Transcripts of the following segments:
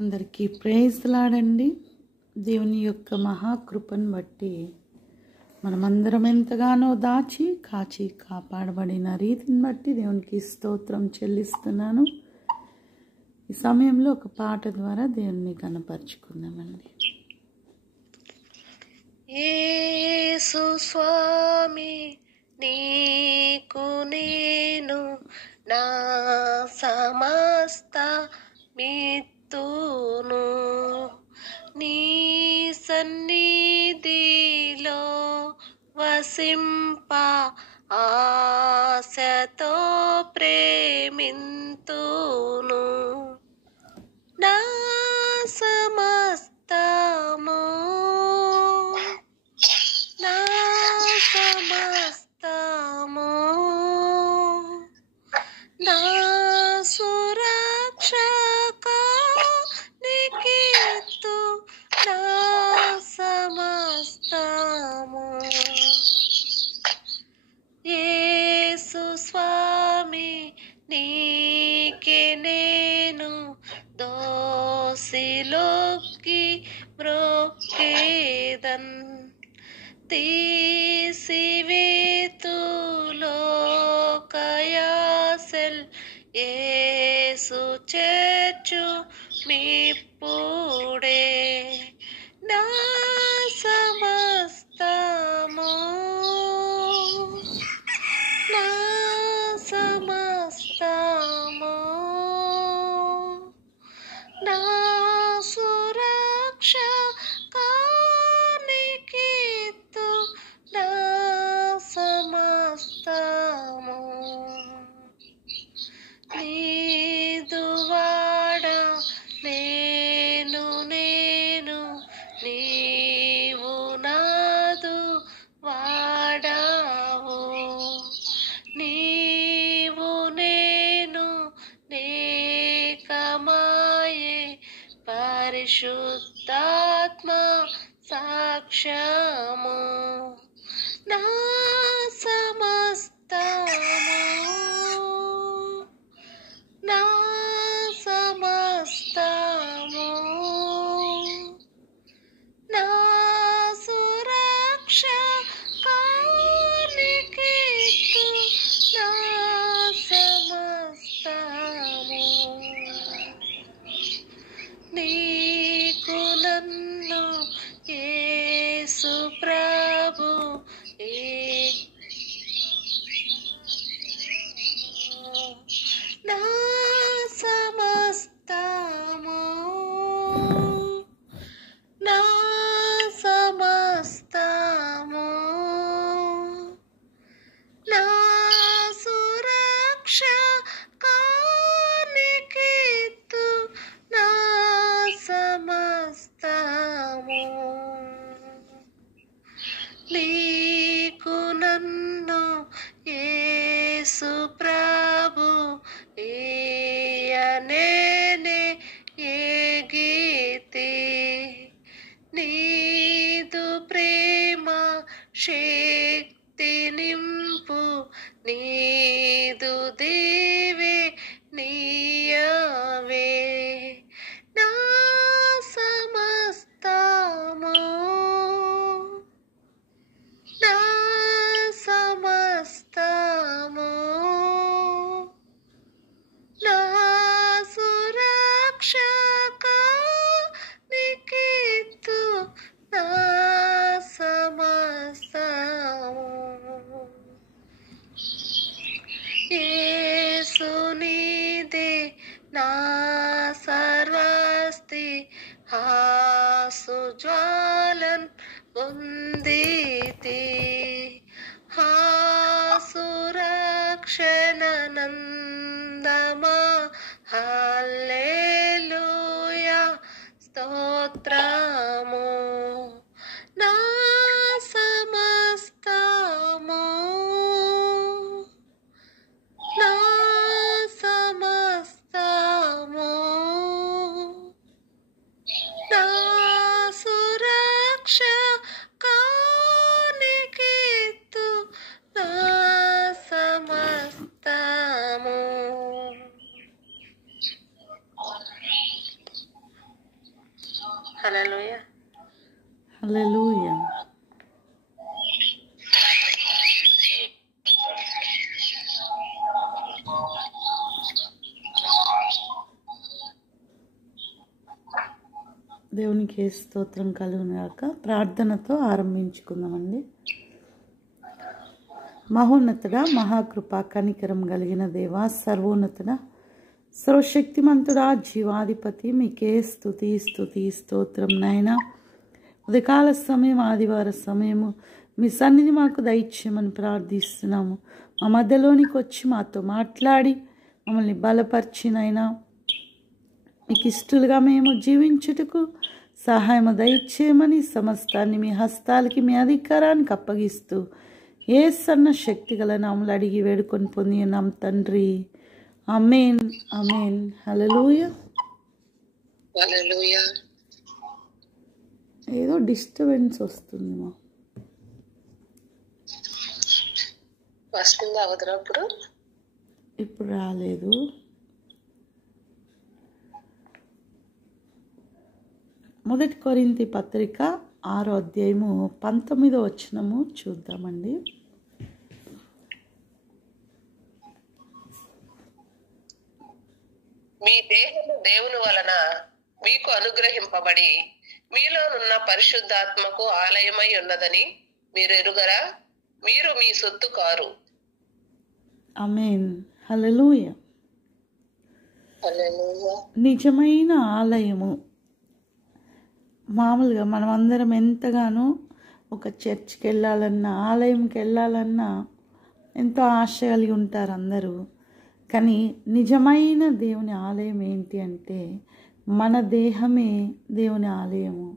అందరికీ ప్రైజ్ లాడండి. దేవుని యొక్క మహాకృపను బట్టి మనమందరం ఎంతగానో దాచి కాచి కాపాడబడిన రీతిని బట్టి దేవునికి స్తోత్రం చెల్లిస్తున్నాను. ఈ సమయంలో ఒక పాట ద్వారా దేవుని కనపరుచుకుందామండి. యేసు స్వామి నీకు నేను నా సమస్త మిత్తును, నీ సన్నిధిలో వసింప ఆశతో ప్రేమింతును. నా సమస్తము నా సమస్తము నా సురక్షక నీకిత్తు నా సమస్తము. యేసు స్వామి నీకే నేను దోసిలోకి మ్రొక్కేదన్, తీసివేతులోకయాసెల్ యేసు చేర్చు మీప్పుడే. నా సమస్తము నా సమస్తము నా సురక్షకానికిత్తు నా సమస్తము. నీదువాడ నేను నీవు నాదు వాడావు, నీవు నేను నేకమాయే పరిశుద్ధాత్మ సాక్ష్యము. నా సమస్తము నా సమస్తము నా సురక్షకానికిత్తు నా సమస్తము. నీకు నన్ను యేసు ప్రభు నా సమస్తము నా సమస్తము నా సురక్షకానికిత్తు నా సమస్తము. నీకు నన్ను యేసు ప్రభు నేనే ఏగితే, నీదు ప్రేమ శక్తి నింపు నీదు దేవే నీయవే. నా సమస్తము నా సమస్తము నా సురక్షకానికిత్తు నా సమస్తము. యేసు నీదే నా సర్వస్తి హాసుజ్వాలన్ పొందితి, హాసురక్షణనందమా హల్లెలూయా స్తోత్రము. నా సమస్తము నా సమస్తము నా సురక్షకానికిత్తు నా సమస్తము. హల్లెలూయా. హల్లెలూయా. దేవునికి స్తోత్రం కలుగునుగాక. ప్రార్థనతో ఆరంభించుకుందామండి. మహోన్నతుడా, మహాకృపా కనికరం కలిగిన దేవా, సర్వోన్నతుడా, సర్వశక్తిమంతుడా, జీవాధిపతి, మీకే స్తుతి స్తుతి స్తోత్రం నాయనా. ఉదయకాల సమయం, ఆదివార సమయము మీ సన్నిధి మాకు దయచేయమని ప్రార్థిస్తున్నాము. మా మధ్యలోనికి వచ్చి మాతో మాట్లాడి మమ్మల్ని బలపరిచినైనా మీకు ఇష్టలుగా మేము జీవించుటకు సహాయము దయచేయమని సమస్తాన్ని మీ హస్తాలకి, మీ అధికారానికి అప్పగిస్తూ యేసన్న శక్తి గల నామములు అడిగి వేడుకొని పొంది ఉన్నాం తండ్రి. ఆమేన్, ఆమేన్. హల్లెలూయా. హల్లెలూయా. ఏదో డిస్టర్బెన్స్ వస్తుంది మా. వస్తుందా వదలప్పుడు? ఇప్పుడు రాలేదు. మొదటి కొరింథీ పత్రిక 6వ అధ్యాయము 19వ వచనము చూద్దామండి. మీ దేహము దేవుని వలన మీకు అనుగ్రహింపబడి మీలోనున్న పరిశుద్ధాత్మకు ఆలయమై ఉన్నదని మీరు ఎరుగరా? మీరు మీ సొత్తు కారు. ఆమేన్. హల్లెలూయా. హల్లెలూయా. నిజమైన ఆలయము. మామూలుగా మనం అందరం ఎంతగానో ఒక చర్చ్కి వెళ్ళాలన్నా, ఆలయంకి వెళ్ళాలన్నా ఎంతో ఆశ కలిగి ఉంటారు అందరూ. కానీ నిజమైన దేవుని ఆలయం ఏంటి అంటే మన దేహమే దేవుని ఆలయము.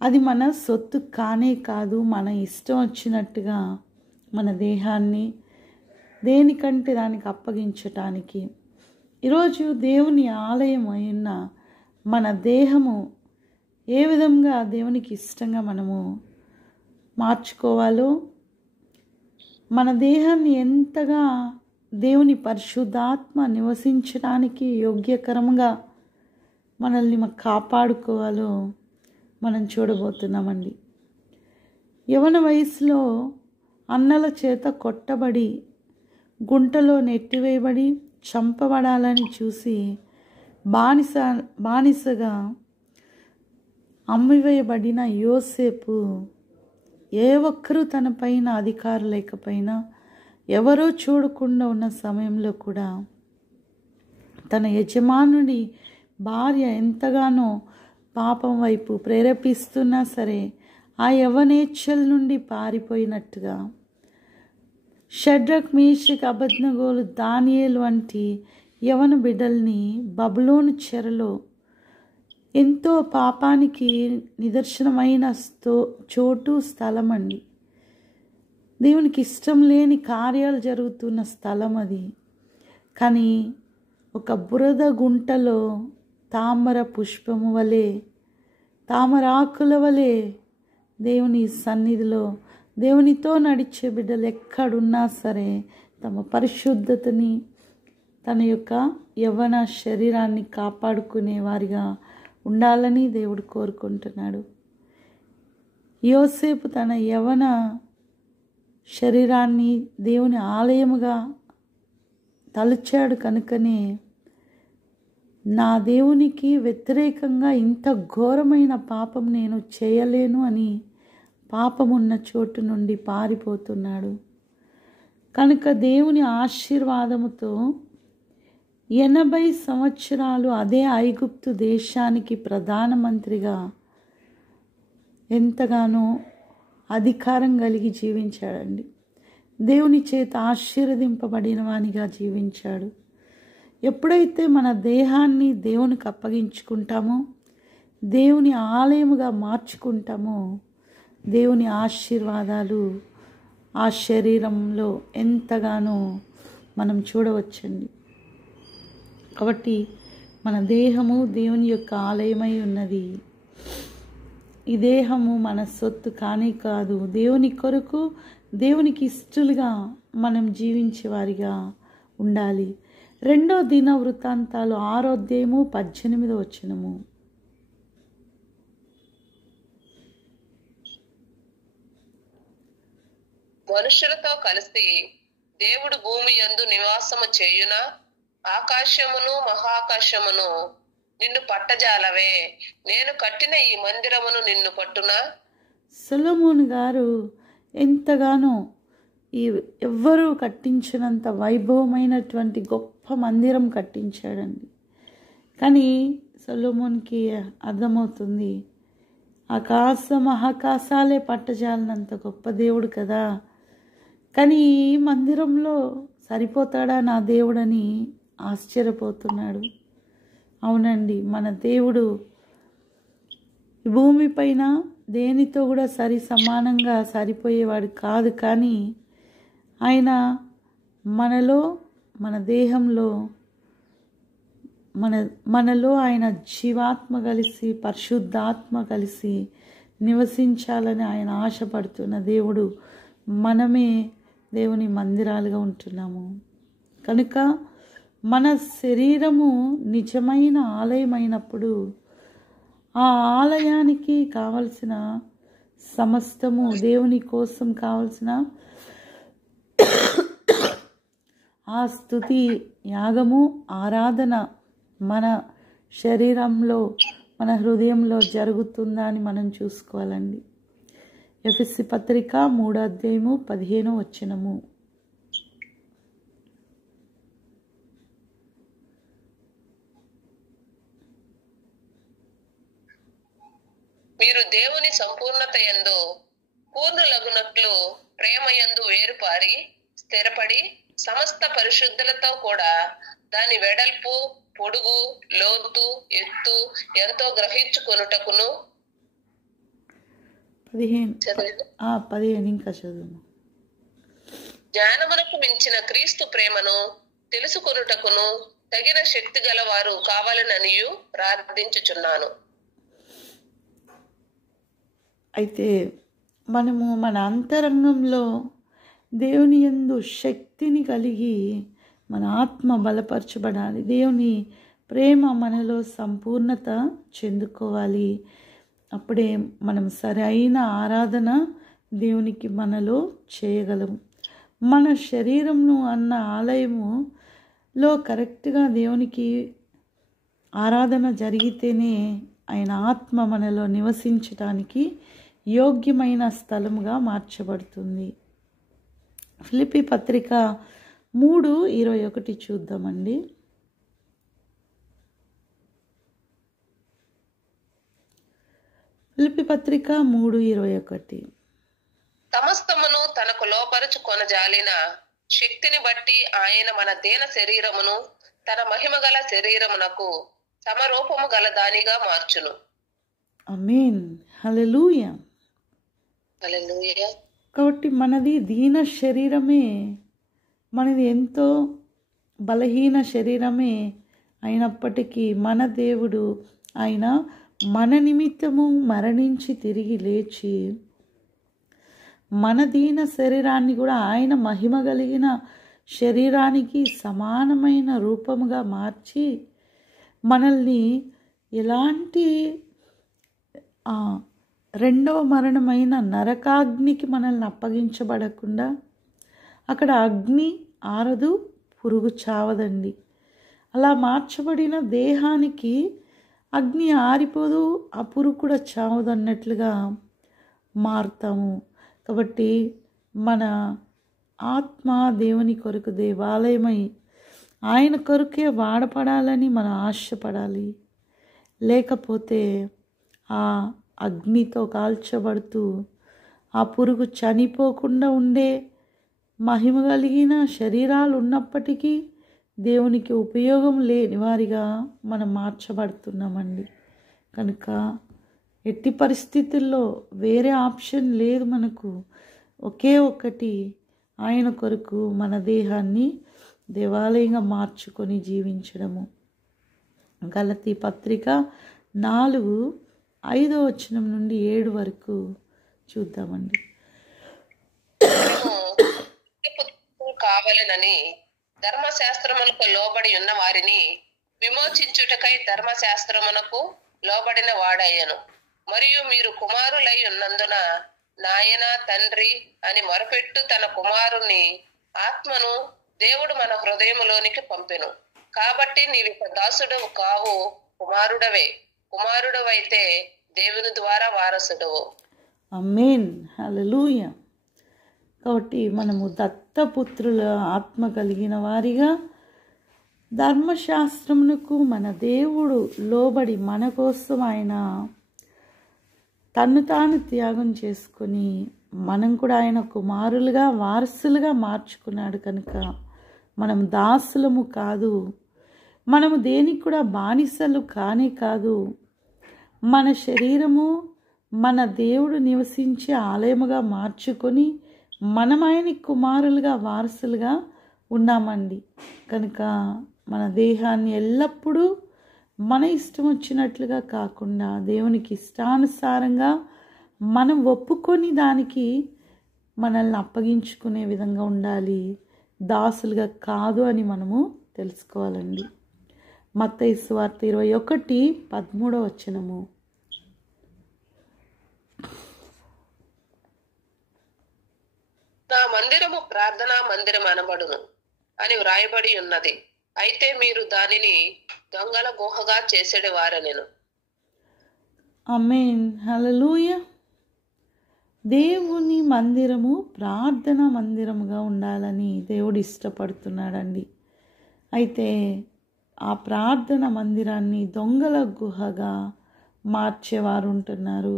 అది మన సొత్తు కానే కాదు. మన ఇష్టం వచ్చినట్టుగా మన దేహాన్ని దేనికంటే దానికి అప్పగించటానికి. ఈరోజు దేవుని ఆలయం అయిన మన దేహము ఏ విధంగా దేవునికి ఇష్టంగా మనము మార్చుకోవాలో, మన దేహాన్ని ఎంతగా దేవుని పరిశుద్ధాత్మ నివసించడానికి యోగ్యకరంగా మనల్ని కాపాడుకోవాలో మనం చూడబోతున్నామండి. యవ్వన వయసులో అన్నల చేత కొట్టబడి గుంటలో నెట్టివేయబడి చంపబడాలని చూసి బానిసగా అమ్మివేయబడిన యోసేపు ఏ ఒక్కరూ తన పైన అధికారం లేకపోయినా, ఎవరో చూడకుండా ఉన్న సమయంలో కూడా తన యజమానుడి భార్య ఎంతగానో పాపం వైపు ప్రేరేపిస్తున్నా సరే ఆ యవ్వనేచ్ఛల నుండి పారిపోయినట్టుగా షడ్రక్, మేషక్, అబేద్నెగోలు, దానియేలు వంటి యవన బిడ్డల్ని బబులోను చెరలో ఎంతో పాపానికి నిదర్శనమైన చోటు, స్థలం అండి. దేవునికి ఇష్టం లేని కార్యాలు జరుగుతున్న స్థలం అది. కానీ ఒక బురద గుంటలో తామర పుష్పము వలె, తామరాకుల వలె దేవుని సన్నిధిలో దేవునితో నడిచే బిడ్డలు ఎక్కడున్నా సరే తమ పరిశుద్ధతని, తన యొక్క యవ్వన శరీరాన్ని కాపాడుకునే వారిగా ఉండాలని దేవుడు కోరుకుంటున్నాడు. యోసేపు తన యవ్వన శరీరాన్ని దేవుని ఆలయముగా తలచాడు కనుకనే నా దేవునికి వ్యతిరేకంగా ఇంత ఘోరమైన పాపం నేను చేయలేను అని పాపమున్న చోటు నుండి పారిపోతున్నాడు. కనుక దేవుని ఆశీర్వాదముతో 80 సంవత్సరాలు అదే ఐగుప్తు దేశానికి ప్రధానమంత్రిగా ఎంతగానో అధికారం కలిగి జీవించాడండి. దేవుని చేత ఆశీర్వదింపబడిన వానిగా జీవించాడు. ఎప్పుడైతే మన దేహాన్ని దేవునికి అప్పగించుకుంటామో, దేవుని ఆలయముగా మార్చుకుంటామో, దేవుని ఆశీర్వాదాలు ఆ శరీరంలో ఎంతగానో మనం చూడవచ్చండి. కాబట్టి మన దేహము దేవుని యొక్క ఆలయమై ఉన్నది. ఈ దేహము మన సొత్తు కానే కాదు. దేవుని కొరకు, దేవునికి ఇష్టలుగా మనం జీవించే వారిగా ఉండాలి. 2వ దినవృత్తాంతాలు 6వ అధ్యాయము 18వ వచనము. మనుషులతో కలిసి దేవుడు భూమి యందు నివాసము చేయునా? ఆకాశమును మహాకాశమును నిన్ను పట్టజాలవే. నేను కట్టిన ఈ మందిరమును నిన్ను పట్టునా? సొలొమోను గారు ఎంతగానో ఎవ్వరూ కట్టించినంత వైభవమైనటువంటి గొప్ప మందిరం కట్టించాడండి. కానీ సొలొమోన్కి అర్థమవుతుంది, మహాకాశాలే పట్టజాలనంత గొప్ప దేవుడు కదా, కానీ ఈ మందిరంలో సరిపోతాడా నా దేవుడని ఆశ్చర్యపోతున్నాడు. అవునండి, మన దేవుడు భూమిపైన దేనితో కూడా సమానంగా సరిపోయేవాడు కాదు. కానీ ఆయన మనలో, మన దేహంలో, మనలో ఆయన జీవాత్మ కలిసి పరిశుద్ధాత్మ కలిసి నివసించాలని ఆయన ఆశపడుతున్న దేవుడు. మనమే దేవుని మందిరాలుగా ఉంటున్నాము కనుక మన శరీరము నిజమైన ఆలయమైనప్పుడు ఆ ఆలయానికి కావలసిన సమస్తము, దేవుని కోసం కావలసిన ఆ స్తుతి, యాగము, ఆరాధన మన శరీరంలో, మన హృదయంలో జరుగుతుందా అని మనం చూసుకోవాలండి. ఎఫెసీ పత్రిక 3:15 మీరు దేవుని సంపూర్ణత యందు పూర్ణులగునట్లు ప్రేమయందు వేరుపారి స్థిరపడి సమస్త పరిశుద్ధులతో కూడా దాని వెడల్పు, పొడుగు, లోతు, ఎత్తు ఎంతో గ్రహించుకొనుటకును 15 ఇంకా చదువు. జ్ఞానమునకు మించిన క్రీస్తు ప్రేమను తెలుసుకొనుటకును తగిన శక్తి గల వారు కావాలననియు ప్రార్థించుచున్నాను. అయితే మనము మన అంతరంగంలో దేవుని యందు శక్తిని కలిగి మన ఆత్మ బలపరచబడాలి. దేవుని ప్రేమ మనలో సంపూర్ణత చెందుకోవాలి. అప్పుడే మనం సరైన ఆరాధన దేవునికి మనలో చేయగలము. మన శరీరమును అన్న ఆలయములో కరెక్ట్గా దేవునికి ఆరాధన జరిగితేనే ఆయన ఆత్మ మనలో నివసించడానికి యోగ్యమైన స్థలముగా మార్చబడుతుంది. ఫిలిప్పీ పత్రిక 3:21 చూద్దామండి. ఫిలిప్పీ పత్రిక 3:21 సమస్తమును తనకు లోపరుచు కొనజాలిన శక్తిని బట్టి ఆయన మన దేన శరీరమును తన మహిమ గల శరీరమునకు సమరూపము గల దానిగా మార్చును. ఆమేన్. హల్లెలూయా. హల్లెలూయా. కాబట్టి మనది దీన శరీరమే, మనది ఎంతో బలహీన శరీరమే అయినప్పటికీ మన దేవుడు ఆయన మన నిమిత్తము మరణించి తిరిగి లేచి మన దీన శరీరాన్ని కూడా ఆయన మహిమ కలిగిన శరీరానికి సమానమైన రూపముగా మార్చి మనల్ని ఎలాంటి రెండవ మరణమైన నరకాగ్నికి మనల్ని అప్పగించబడకుండా, అక్కడ అగ్ని ఆరదు, పురుగు చావదండి. అలా మార్చబడిన దేహానికి అగ్ని ఆరిపోదు, ఆ పురుగు కూడా చావదు అన్నట్లుగా మారుతాము. కాబట్టి మన ఆత్మ దేవుని కొరకు దేవాలయమై ఆయన కొరకే వాడపడాలని మనం ఆశపడాలి. లేకపోతే ఆ అగ్నితో కాల్చబడుతూ ఆ పురుగు చనిపోకుండా ఉండే మహిమ కలిగిన శరీరాలు ఉన్నప్పటికీ దేవునికి ఉపయోగం లేని వారిగా మనం మార్చబడుతున్నామండి. కనుక ఎట్టి పరిస్థితుల్లో వేరే ఆప్షన్ లేదు మనకు. ఒకే ఒక్కటి, ఆయన కొరకు మన దేహాన్ని దేవాలయంగా మార్చుకొని జీవించడము. గలతీ పత్రిక 4:5 నుండి 7 వరకు చూద్దామండి. కావాలనని ధర్మశాస్త్రములకు లోబడి ఉన్న వారిని విమోచించుటకై ధర్మశాస్త్రమునకు లోబడిన వాడయ్యను. మరియు మీరు కుమారులై ఉన్నందున నాయన తండ్రి అని మొరపెట్టు తన కుమారుని ఆత్మను దేవుడు మన హృదయములోనికి పంపెను. కాబట్టి నీవిక దాసుడవు కావు, కుమారుడవే. కుమారుడవైతే దేవుని ద్వారా వారసుడవు. ఆమేన్. హల్లెలూయా. కాబట్టి మనము దత్తపుత్రుల ఆత్మ కలిగిన వారిగా ధర్మశాస్త్రమునకు మన దేవుడు లోబడి మన కోసం ఆయన తన్ను తాను త్యాగం చేసుకొని మనం కూడా ఆయన కుమారులుగా వారసులుగా మార్చుకున్నాడు కనుక మనం దాసులము కాదు, మనము దేనికి కూడా బానిసలు కానే కాదు. మన శరీరము మన దేవుడు నివసించే ఆలయముగా మార్చుకొని మనం ఆయన కుమారులుగా వారసులుగా ఉన్నామండి. కనుక మన దేహాన్ని ఎల్లప్పుడూ మన ఇష్టం వచ్చినట్లుగా కాకుండా దేవునికి ఇష్టానుసారంగా మనం ఒప్పుకొని దానికి మనల్ని అప్పగించుకునే విధంగా ఉండాలి, దాసులుగా కాదు అని మనము తెలుసుకోవాలండి. మత్తయి సువార్త 21:13 నా మందిరము ప్రార్థనా మందిరం అనబడును అని వ్రాయబడి ఉన్నది. అయితే మీరు దానిని దొంగల గుహగా చేసేడు వారనెను. ఆమేన్. హల్లెలూయా. దేవుని మందిరము ప్రార్థన మందిరముగా ఉండాలని దేవుడు ఇష్టపడుతున్నాడండి. అయితే ఆ ప్రార్థన మందిరాన్ని దొంగల గుహగా మార్చేవారు ఉంటున్నారు.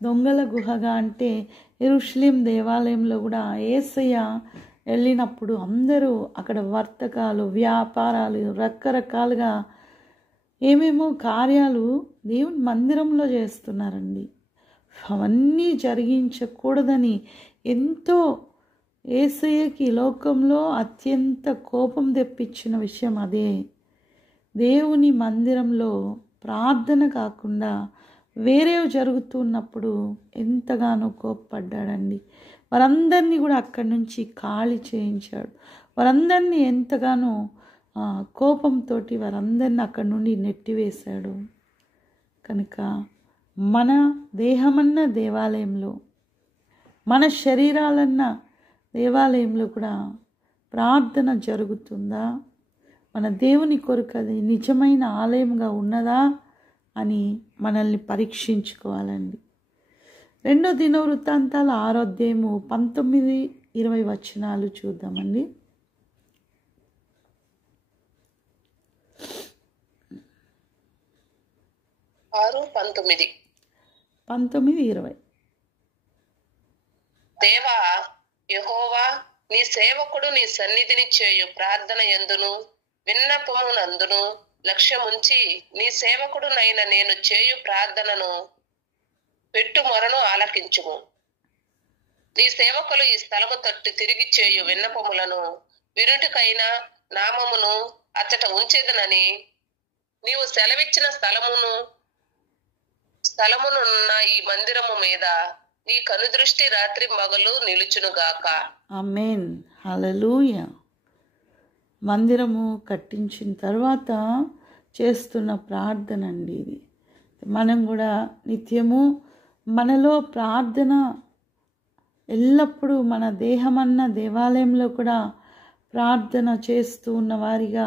దొంగల గుహగా అంటే యెరూషలేం దేవాలయంలో కూడా యేసయ్య వెళ్ళినప్పుడు అందరూ అక్కడ వర్తకాలు, వ్యాపారాలు, రకరకాలుగా ఏమేమో కార్యాలు దేవుని మందిరంలో చేస్తున్నారండి. అవన్నీ జరిగించకూడదని ఎంతో యేసయ్యకి లోకంలో అత్యంత కోపం తెప్పించిన విషయం అదే. దేవుని మందిరంలో ప్రార్థన కాకుండా వేరేవి జరుగుతున్నప్పుడు ఎంతగానో కోప్పడ్డాడండి. వారందరినీ కూడా అక్కడి నుంచి ఖాళీ చేయించాడు. వారందరినీ ఎంతగానో కోపంతో వారందరినీ అక్కడి నుండి నెట్టివేశాడు. కనుక మన దేహమన్న దేవాలయంలో, మన శరీరాలన్న దేవాలయంలో కూడా ప్రార్థన జరుగుతుందా? మన దేవుని కొరకు అది నిజమైన ఆలయంగా ఉన్నదా అని మనల్ని పరీక్షించుకోవాలండి. 2 దినవృత్తాంతాలు 6:19-20 చూద్దామండి. 19-20 దేవా యెహోవా, నీ సేవకుడు నీ సన్నిధిని చేయు ప్రార్థన యందును విన్నపమునందును లక్ష్యముంచి నీ సేవకుడునైన నేను చేయు ప్రార్థనను పెట్టు మొరను ఆలకించుము. నీ సేవకులు ఈ స్థలము తట్టు తిరిగి చేయు విన్నపములను వినుటికైనా నామమును అచ్చట ఉంచేదనని నీవు సెలవిచ్చిన స్థలమునున్న ఈ మందిరము మీద నీ కనుదృష్టి రాత్రి మగలు నిలుచునుగాక. ఆమేన్. హల్లెలూయా. మందిరము కట్టించిన తర్వాత చేస్తున్న ప్రార్థన అండి ఇది. మనం కూడా నిత్యము మనలో ప్రార్థన ఎల్లప్పుడూ మన దేహమన్న దేవాలయంలో కూడా ప్రార్థన చేస్తూ ఉన్నవారిగా,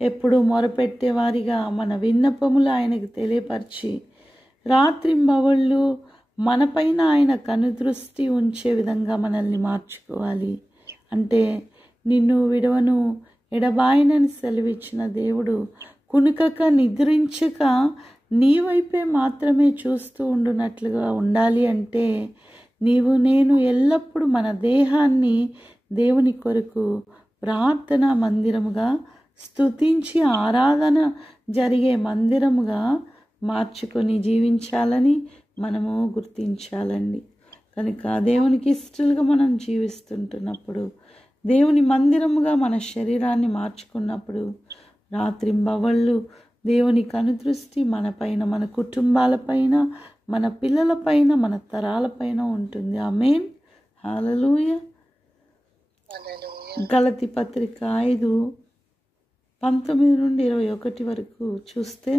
ఎప్పుడు మొరపెట్టేవారిగా మన విన్నపములు ఆయనకు తెలియపరిచి రాత్రింబవళ్ళు మనపైన ఆయన కనుదృష్టి ఉంచే విధంగా మనల్ని మార్చుకోవాలి. అంటే నిన్ను విడవను ఎడబాయనని సెలవిచ్చిన దేవుడు కునుకక నిద్రించక నీ వైపే మాత్రమే చూస్తూ ఉండునట్లుగా ఉండాలి. అంటే నీవు నేను ఎల్లప్పుడూ మన దేహాన్ని దేవుని కొరకు ప్రార్థనా మందిరముగా, స్తుతించి ఆరాధన జరిగే మందిరముగా మార్చుకొని జీవించాలని మనము గుర్తించాలండి. కనుక దేవునికి ఇష్టలుగా మనం జీవిస్తుంటున్నప్పుడు, దేవుని మందిరముగా మన శరీరాన్ని మార్చుకున్నప్పుడు రాత్రింబవళ్ళు దేవుని కనుదృష్టి మనపైన, మన కుటుంబాలపైన, మన పిల్లలపైన, మన తరాలపైన ఉంటుంది. ఆమేన్. హల్లెలూయా. గలతీ పత్రిక 5:19-21 చూస్తే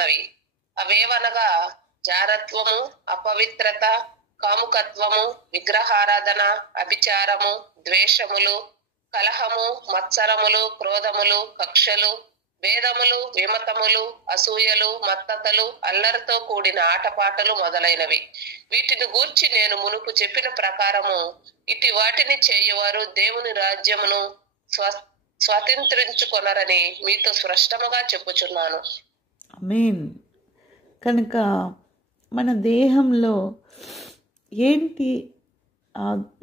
ఉన్నవి. అవేవనగా జారత్వము, అపవిత్రత, కాముకత్వము, విగ్రహారాధన, అభిచారము, ద్వేషములు, కలహము, మత్సరములు, క్రోధములు, కక్షలు, భేదములు, విమతములు, అసూయలు, మత్తతలు, అల్లరితో కూడిన ఆటపాటలు మొదలైనవి. వీటిని గూర్చి నేను మునుపు చెప్పిన ప్రకారము ఇటు వాటిని చేయవారు దేవుని రాజ్యమును స్వతంత్రించుకొనరని మీతో స్పష్టముగా చెప్పుచున్నాను. ఆమేన్. కనుక మన దేహంలో ఏంటి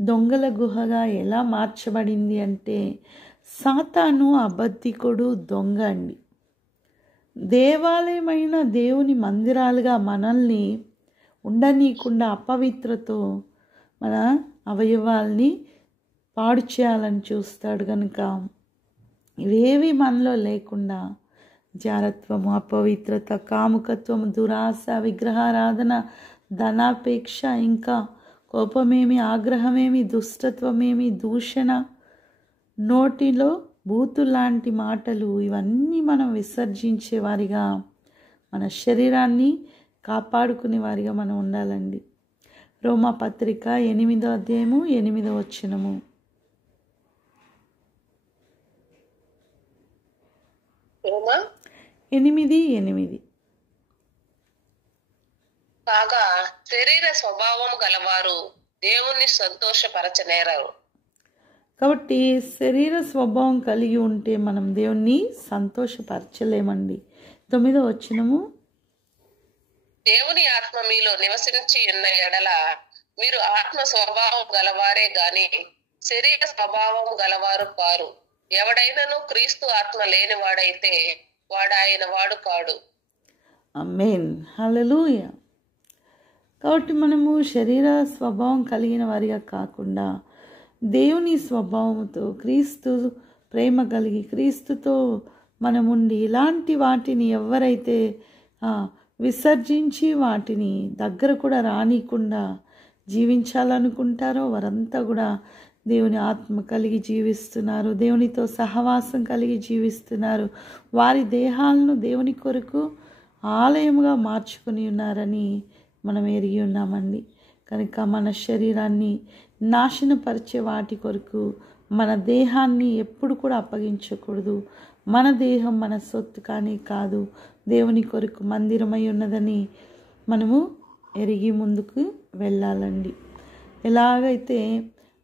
దొంగల గుహగా ఎలా మార్చబడింది అంటే, సాతాను అబద్ధికుడు, దొంగ అండి. దేవాలయమైన దేవుని మందిరాలుగా మనల్ని ఉండనీయకుండా అపవిత్రతో మన అవయవాల్ని పాడు చేయాలని చూస్తాడు. కనుక ఇవేవి మనలో లేకుండా జారత్వము, అపవిత్రత, కాముకత్వము, దురాశ, విగ్రహారాధన, ధనాపేక్ష, ఇంకా కోపమేమి, ఆగ్రహమేమి, దుష్టత్వమేమి, దూషణ, నోటిలో బూతు లాంటి మాటలు, ఇవన్నీ మనం విసర్జించే వారిగా, మన శరీరాన్ని కాపాడుకునే వారిగా మనం ఉండాలండి. రోమా పత్రిక 8వ అధ్యాయము 8వ వచనము. రోమా 8:8. కాగా శరీర స్వభావం గలవారు దేవుణ్ణి సంతోషపరచనేరరు. కాబట్టి శరీర స్వభావం కలిగి ఉంటే మనం దేవుణ్ణి సంతోషపరచలేమండి. 9వ వచనము. దేవుని ఆత్మ మీలో నివసించి ఉన్న ఎడల మీరు ఆత్మ స్వభావం గలవారే గాని శరీర స్వభావం గలవారు కారు. ఎవడైనను క్రీస్తు ఆత్మ లేనివాడైతే వాడాయన వాడు కాడు. ఆమేన్. హల్లెలూయా. కాబట్టి మనము శరీర స్వభావం కలిగిన వారిగా కాకుండా దేవుని స్వభావంతో, క్రీస్తు ప్రేమ కలిగి క్రీస్తుతో మనముండి ఇలాంటి వాటిని ఎవరైతే విసర్జించి వాటిని దగ్గర కూడా రానికుండా జీవించాలనుకుంటారో వారంతా కూడా దేవుని ఆత్మ కలిగి జీవిస్తున్నారు, దేవునితో సహవాసం కలిగి జీవిస్తున్నారు, వారి దేహాలను దేవుని కొరకు ఆలయముగా మార్చుకొని ఉన్నారని మనం ఎరిగి ఉన్నామండి. కనుక మన శరీరాన్ని నాశనపరిచే వాటి కొరకు మన దేహాన్ని ఎప్పుడు కూడా అప్పగించకూడదు. మన దేహం మన సొత్తు కానీ కాదు, దేవుని కొరకు మందిరమై ఉన్నదని మనము ఎరిగి ముందుకు వెళ్ళాలండి. ఎలాగైతే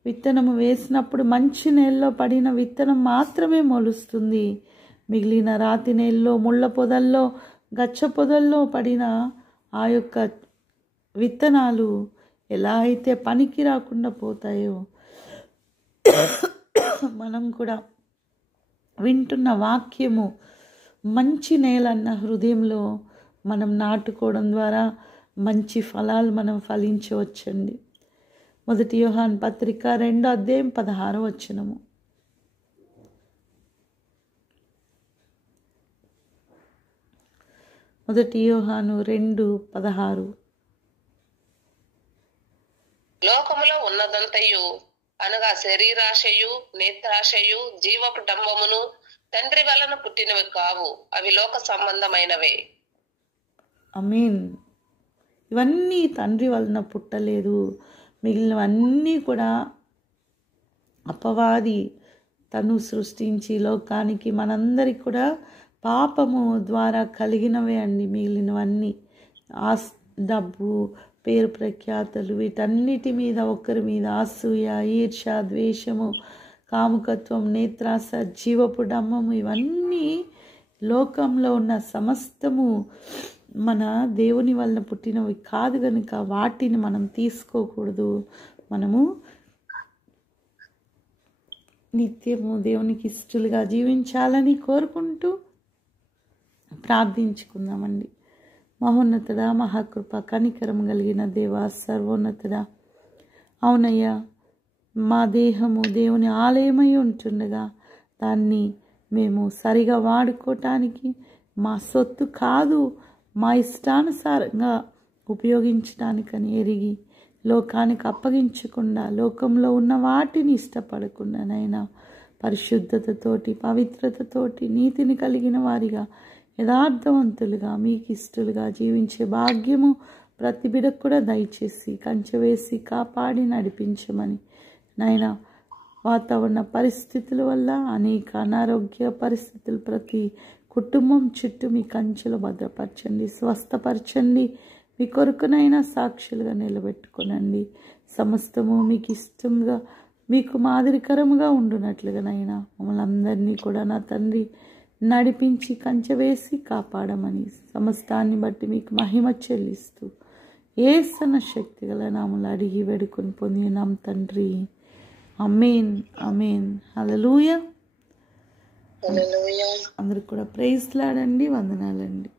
విత్తనము వేసినప్పుడు మంచి నేలలో పడిన విత్తనం మాత్రమే మొలుస్తుంది, మిగిలిన రాతి నేలలో, ముళ్ళ పొదల్లో, గచ్చ పొదల్లో పడిన ఆ యొక్క విత్తనాలు ఎలా అయితే పనికి రాకుండా పోతాయో, మనం కూడా వింటున్న వాక్యము మంచి నేలన్న హృదయంలో మనం నాటుకోవడం ద్వారా మంచి ఫలాలు మనం ఫలించవచ్చండి. 1 యోహాను పత్రిక 2వ అధ్యాయం 16వ వచనము. యోహాను 2:16. లోకములో ఉన్నదంతయు అనగా శరీరాశయు, నేత్రాశయు, జీవపు డంబమును తండ్రి వలన పుట్టినవి కావు, అవి లోక సంబంధమైనవే. ఆమేన్. ఇవన్నీ తండ్రి వలన పుట్టలేదు, మిగిలినవన్నీ కూడా అపవాది తను సృష్టించి లోకానికి మనందరికి కూడా పాపము ద్వారా కలిగినవే అండి. మిగిలినవన్నీ డబ్బు, పేరు ప్రఖ్యాతలు, వీటన్నిటి మీద ఒకరి మీద అసూయ, ఈర్ష, ద్వేషము, కాముకత్వం, నేత్రాస, జీవపు డంబము, ఇవన్నీ లోకంలో ఉన్న సమస్తము మన దేవుని వలన పుట్టినవి కాదు. కనుక వాటిని మనం తీసుకోకూడదు. మనము నిత్యము దేవునికి ఇష్టలుగా జీవించాలని కోరుకుంటూ ప్రార్థించుకుందామండి. మహోన్నతుడా, మహాకృప, కనికరం కలిగిన దేవా, సర్వోన్నతుడా, అవునయ్యా, మా దేహము దేవుని ఆలయమై ఉంటుండగా దాన్ని మేము సరిగా వాడుకోవటానికి మా సొత్తు కాదు, మా ఇష్టానుసారంగా ఉపయోగించడానికని ఎరిగి లోకానికి అప్పగించకుండా, లోకంలో ఉన్న వాటిని ఇష్టపడకుండా నైనా పరిశుద్ధతతోటి, పవిత్రతతోటి, నీతిని కలిగిన వారిగా యథార్థవంతులుగా మీకు ఇష్టలుగా జీవించే భాగ్యము ప్రతి బిడ్డకు కూడా దయచేసి కంచె వేసి కాపాడి నడిపించమని నాయనా, వాతావరణ పరిస్థితుల వల్ల అనేక అనారోగ్య పరిస్థితులు ప్రతి కుటుంబం చుట్టూ మీ కంచెలు భద్రపరచండి, స్వస్థపరచండి. మీ కొరకునైనా సాక్షులుగా నిలబెట్టుకోనండి. సమస్తము మీకు ఇష్టంగా మీకు మాదిరికరముగా ఉండునట్లుగానైనా మమ్మల్ని అందరినీ కూడా నా తండ్రి నడిపించి కంచె వేసి కాపాడమని సమస్తాన్ని బట్టి మీకు మహిమ చెల్లిస్తూ యేసు శక్తి గల నామములో అడిగి వేడుకొని పొందినాం తండ్రి. ఆమేన్, ఆమేన్, హల్లెలూయా. అందరికి కూడా ప్రైజ్ లాడండి. వందనాలండి.